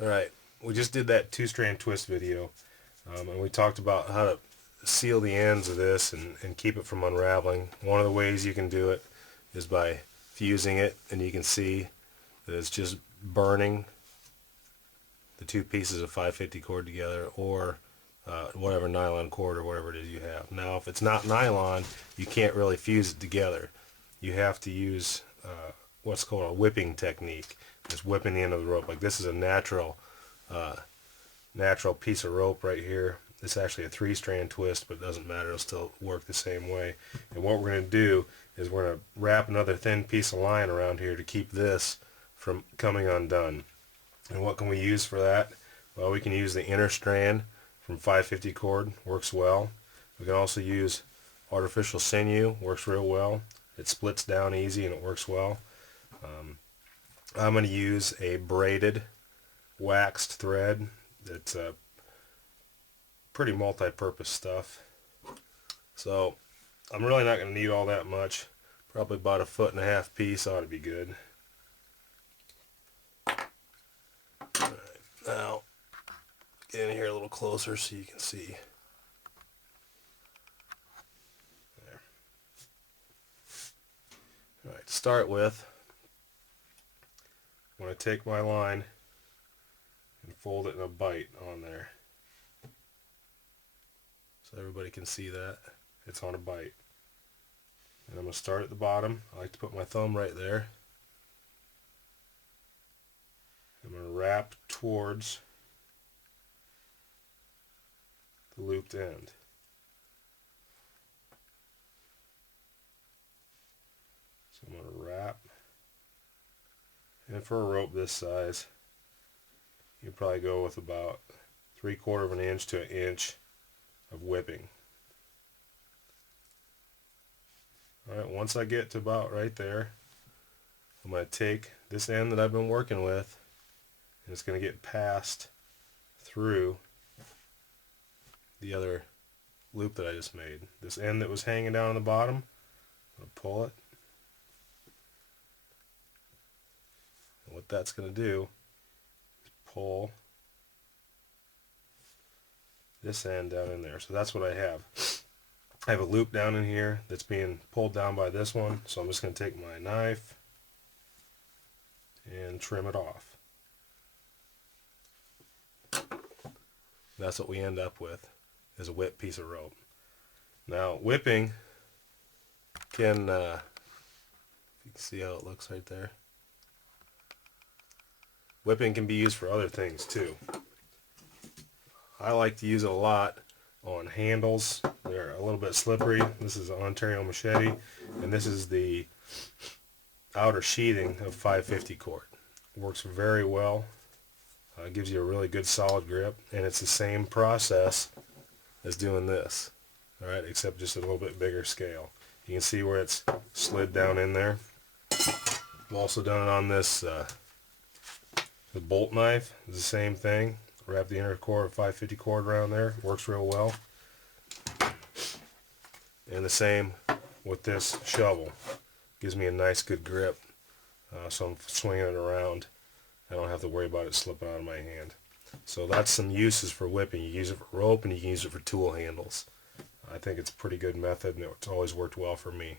Alright, we just did that two-strand twist video, and we talked about how to seal the ends of this and keep it from unraveling. One of the ways you can do it is by fusing it, and you can see that it's just burning the two pieces of 550 cord together, or whatever nylon cord or whatever it is you have. Now if it's not nylon, you can't really fuse it together. You have to use what's called a whipping technique. Just whipping the end of the rope. Like this is a natural piece of rope right here. It's actually a 3-strand twist, but it doesn't matter, it'll still work the same way. And what we're going to do is we're going to wrap another thin piece of line around here to keep this from coming undone. And what can we use for that? Well, we can use the inner strand from 550 cord, works well. We can also use artificial sinew, works real well. It splits down easy and it works well. I'm going to use a braided waxed thread that's pretty multi-purpose stuff. So I'm really not going to need all that much. Probably about 1.5 feet piece ought to be good. Alright, now get in here a little closer so you can see. There. Alright, to start with, I'm going to take my line and fold it in a bite on there. So everybody can see that. It's on a bite. And I'm going to start at the bottom. I like to put my thumb right there. I'm going to wrap towards the looped end. So I'm going to wrap. And for a rope this size, you probably go with about 3/4 of an inch to an inch of whipping. Alright, once I get to about right there, I'm going to take this end that I've been working with, and it's going to get passed through the other loop that I just made. This end that was hanging down on the bottom, I'm going to pull it. And what that's going to do is pull this end down in there. So that's what I have. I have a loop down in here that's being pulled down by this one, so I'm just going to take my knife and trim it off. That's what we end up with, is a whipped piece of rope. Now whipping can, you can see how it looks right there. Whipping can be used for other things too. I like to use it a lot on handles. They're a little bit slippery. This is an Ontario machete, and this is the outer sheathing of 550 cord. Works very well. Gives you a really good solid grip, and it's the same process as doing this. Alright, except just a little bit bigger scale. You can see where it's slid down in there. I've also done it on this the bolt knife. It's the same thing. Wrap the inner core of 550 cord around there. Works real well. And the same with this shovel. Gives me a nice good grip. So I'm swinging it around. I don't have to worry about it slipping out of my hand. So that's some uses for whipping. You use it for rope and you can use it for tool handles. I think it's a pretty good method, and it's always worked well for me.